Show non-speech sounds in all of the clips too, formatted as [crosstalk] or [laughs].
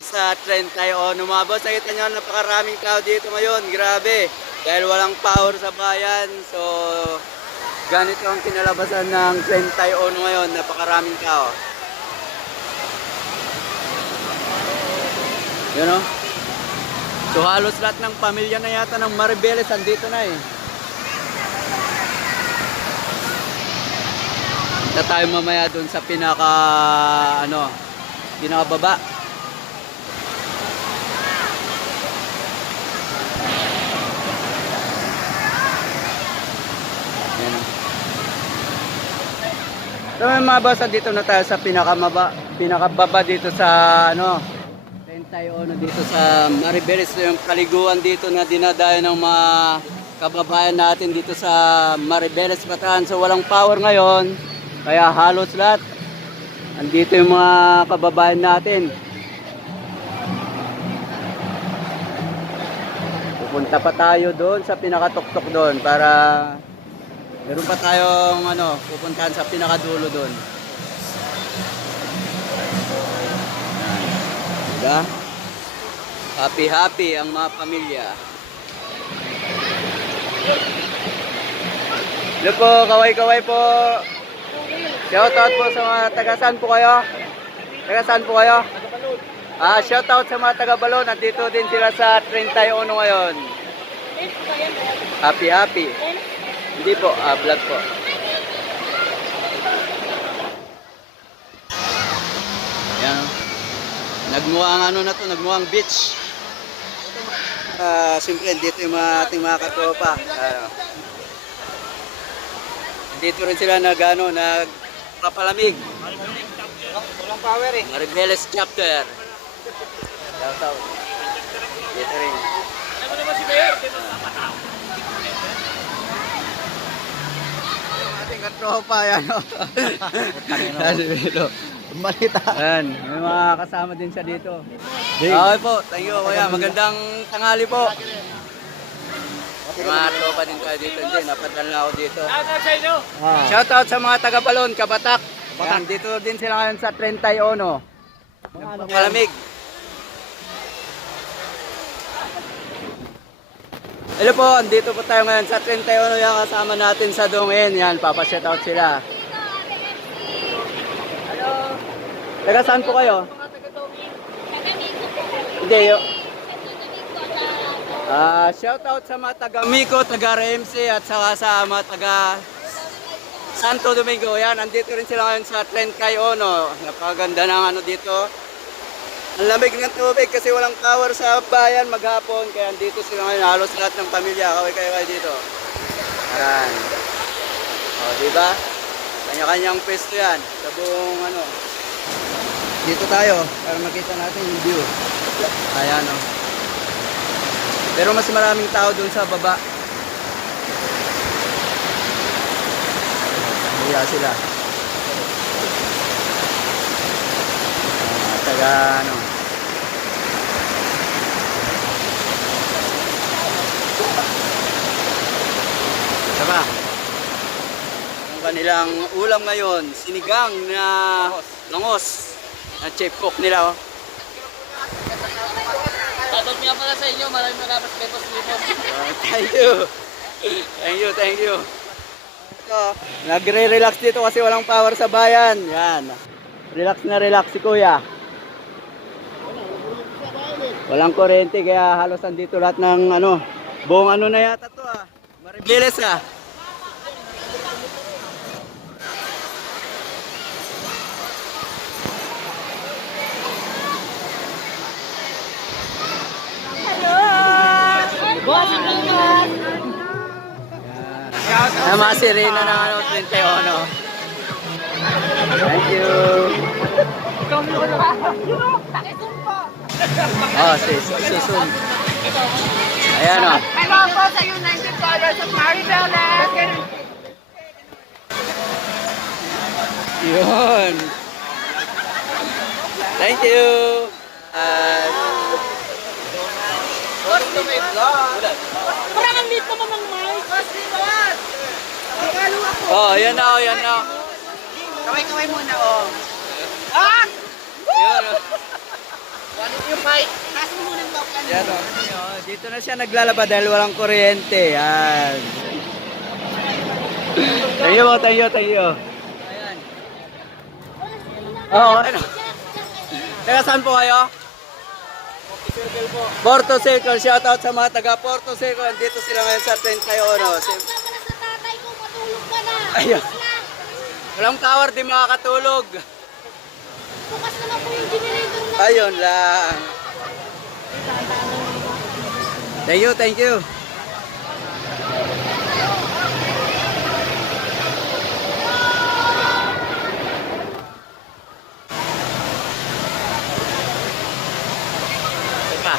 sa 31. Mga boss, nakita nyo, napakaraming tao dito ngayon. Grabe. Dahil walang power sa bayan. So, ganito ang kinalabasan ng 31 ngayon. Napakaraming tao. Yun o. So, halos lahat ng pamilya na yata ng Maribeles andito na eh. Punta tayo mamaya doon sa pinaka ano, pinakababa. So mga boss, dito na tayo sa pinakamaba, pinakababa dito sa ano, 31 dito sa Maribeles, yung kaliguan dito na dinadayo ng mga kababayan natin dito sa Maribeles, Bataan. So walang power ngayon, kaya halos lahat. Andito yung mga kababayan natin. Pupunta pa tayo doon sa pinakatuktok doon para meron pa tayong ano, pupuntahan sa pinakadulo doon. Diba? Happy happy ang mga pamilya. Hello po, kaway-kaway po. Shoutout po sa mga taga saan po kayo? Taga saan po kayo? Ah, shoutout sa mga taga Balon. Nandito din sila sa 31 ngayon. Happy happy. Hindi po, ah, vlog po. Yan. oh. Nagmuang ano na to, nagmuang beach. Ah, siyempre dito yung mga ating mga katropa. Ano. Dito rin sila nag ano, nagpapalamig. Walang power eh. Maribeles chapter. Shout out. Dito rin. Ano naman si Mayor? Ating katropa yan. Kanino? Malita. Ayan, may mga kasama din siya dito. Okay po, thank you kuya. Magandang tanghali po. May mga tropa din tayo dito. Hindi, napadala ako dito. Ano sa inyo? Ah. Shoutout sa mga taga Balon, Kabatak. Yan, dito din sila ngayon sa 31. Malamig. Hello po, andito po tayo ngayon sa 31 yung kasama natin sa Dongin. Yan, papashoutout sila. Hello. Taga saan po kayo? Hindi, yo. Ah, shoutout sa mga taga Miko, taga RMC at saka sa mga taga Santo Domingo. Yan, andito rin sila ngayon sa 31. Napakaganda ng ano dito. Ang lamig ng tubig kasi walang power sa bayan maghapon. Kaya andito sila ngayon. Halos lahat ng pamilya. Kaway kayo kayo dito. Ayan. O, di ba? Kanya-kanyang pwesto yan. Sa buong ano. Dito tayo para makita natin yung view. Ayan o. Pero mas maraming tao doon sa baba. Kaya sila. Ah, taga ano. Tama. Ang kanilang ulam ngayon, sinigang na langos. Na chip cook nila oh. Tatog niya pala sa inyo. Maraming maraming bebos libo. Ah, [laughs] thank you. Thank you, thank you. Ito, nagre-relax dito kasi walang power sa bayan. Yan. Relax na relax si kuya. Walang kuryente kaya halos andito lahat ng ano, buong ano na yata to ah. Maribeles ah. Yan. Ang mga sirena ng ano, 21. Thank you. [laughs] Oh, si Susun. Ayan oh. o. Hello po sa United Colors of Maribel. Yun. Thank you. Uh, Parang ang lit naman ng mic. Oh, yan na, oh, yan na. Kaway-kaway muna, oh. Ah! Yun, oh. Yung Yan o. Dito na siya naglalaba dahil walang kuryente. Yan. Tayo mo, tayo, tayo. Ayan. Oo, ano? Taga saan po kayo? Porto Circle. Shout out sa mga taga Porto Circle. Dito sila ngayon sa 31. Tawag Si- ka pala sa tatay ko, matulog ka na. Ayun. Walang tower, di makakatulog. Bukas naman po yung generator na. Ayun lang. Thank you, thank you. Teka.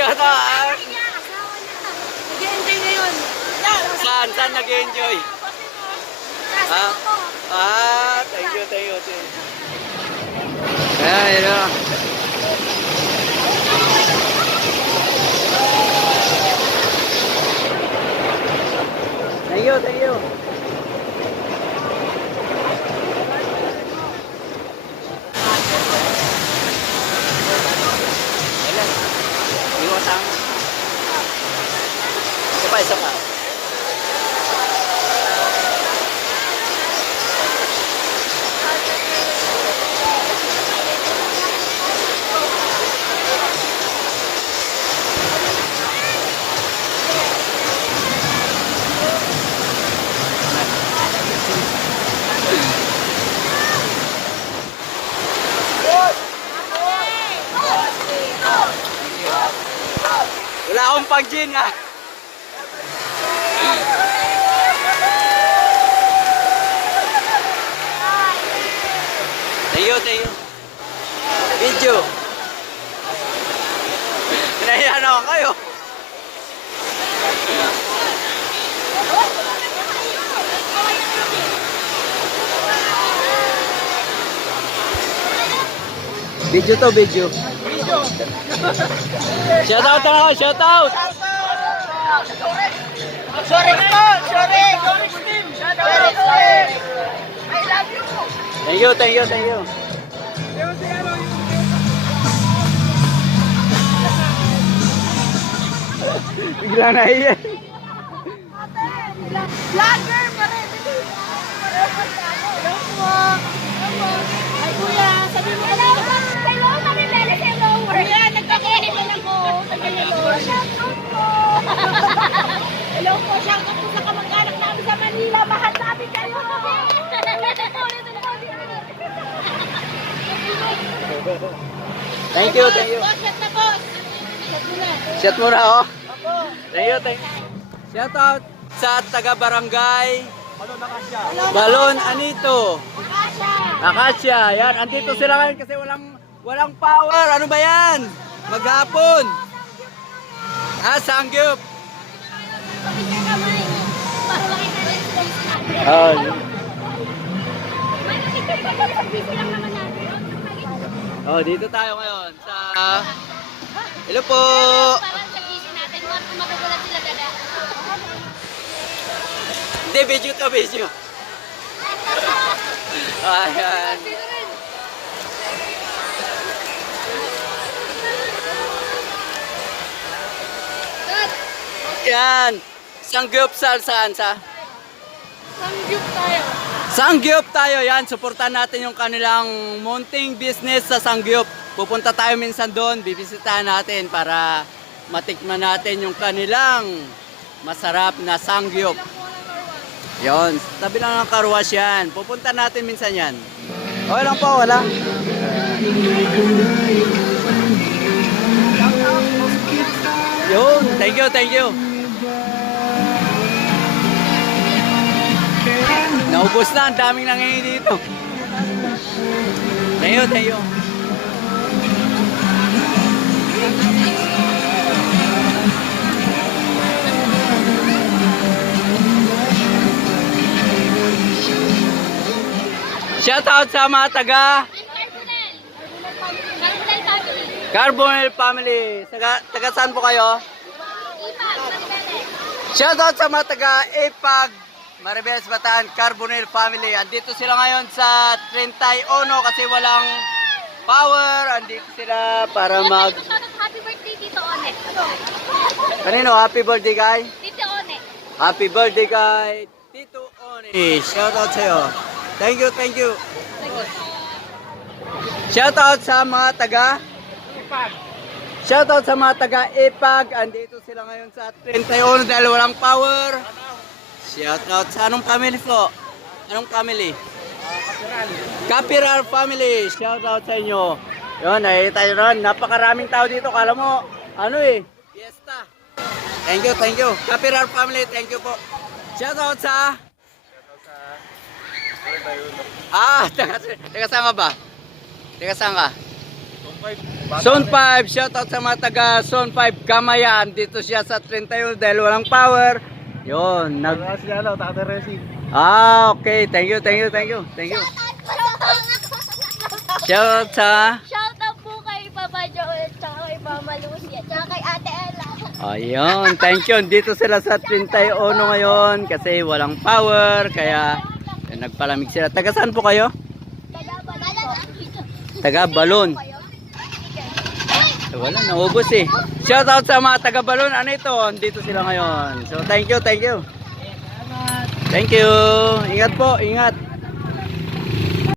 Shout out. Nag-enjoy ngayon. Saan? Saan nag-enjoy? Ah? Ah, thank you, thank you, thank you. Ayan, yun. Wala akong pang-gin ah. Tayo, tayo. Video. Nahiya naman kayo. Video to, video. Shout out na ako, shout out! Sorry po! Sorry! Sorry! Sorry, sorry! I love you! Thank you, thank you, thank you. Bigla na iyan. Vlogger pa rin. Hello po. Hello. Ay kuya, sabi mo hello. Lang ko. Hello. Shout out po. Hello po, shout out po sa kamag-anak namin sa Manila. Mahal namin kayo. Po, po. Thank you, thank you. Shout na boss. Shout mo na. Oh. Thank you, thank you. Shout out sa taga-barangay Balon Anito. Akasha. Akasya, yan. Andito sila ngayon kasi walang walang power. Ano ba yan? Maghapon. Ah, sangyup. Pag-isang kamay. Para makita rin sa natin. Oh, oh, dito tayo ngayon sa Hello po. Hindi, video to, video. Ayan. Yan. Sangyup sa saan sa? Samgyup tayo. Sangyup tayo yan. Suportahan natin yung kanilang munting business sa Sangyup. Pupunta tayo minsan doon, bibisitahan natin para matikman natin yung kanilang masarap na sangyup. Yon, tabi lang ng karwas yan. Pupunta natin minsan yan. Okay lang po, wala. Yun, thank you, thank you. Naubos na, ang daming nangingi dito. Thank you. Shout out sa mga taga Carbonel. Carbonel family. Carbonel family. Taga, taga saan po kayo? Shout out sa mga taga Ipag, Maribes Bataan, Carbonel family. Andito sila ngayon sa 31 kasi walang power. Andito sila para mag... Happy birthday, Tito One. Kanino? Happy birthday kay? Tito One. Happy birthday kay Tito Oni. Shout out sa'yo. Thank you, thank you. Shout out sa mga taga Shout out sa mga taga Ipag. Andito sila ngayon sa 31 dahil walang power. Shout out sa anong family po? Anong family? Kapiral family. Shout out sa inyo. Yun, nakikita nyo ron. Napakaraming tao dito. Kala mo, ano eh, fiesta. Thank you, thank you. Kapiral family, thank you po. Shout out sa... Ah, [laughs] taga, taga saan ka ba? Taga saan ka? Zone 5, shout out sa mga taga Zone 5 Kamayan. Dito siya sa 31 dahil walang power. Yon, nag Si ano. Ah, okay. Thank you, thank you, thank you. Thank you. Shout out sa Shout out po kay Papa Joel, tsaka kay Mama Lucy, at tsaka kay Ate Ella. Ayun, thank you. Dito sila sa 31 ngayon kasi walang power kaya nagpalamig sila. Taga saan po kayo? Taga Balon. Wala, naubos eh. Shout out sa mga taga Balon. Ano ito? Dito sila ngayon. So thank you, thank you. Thank you. Ingat po, ingat.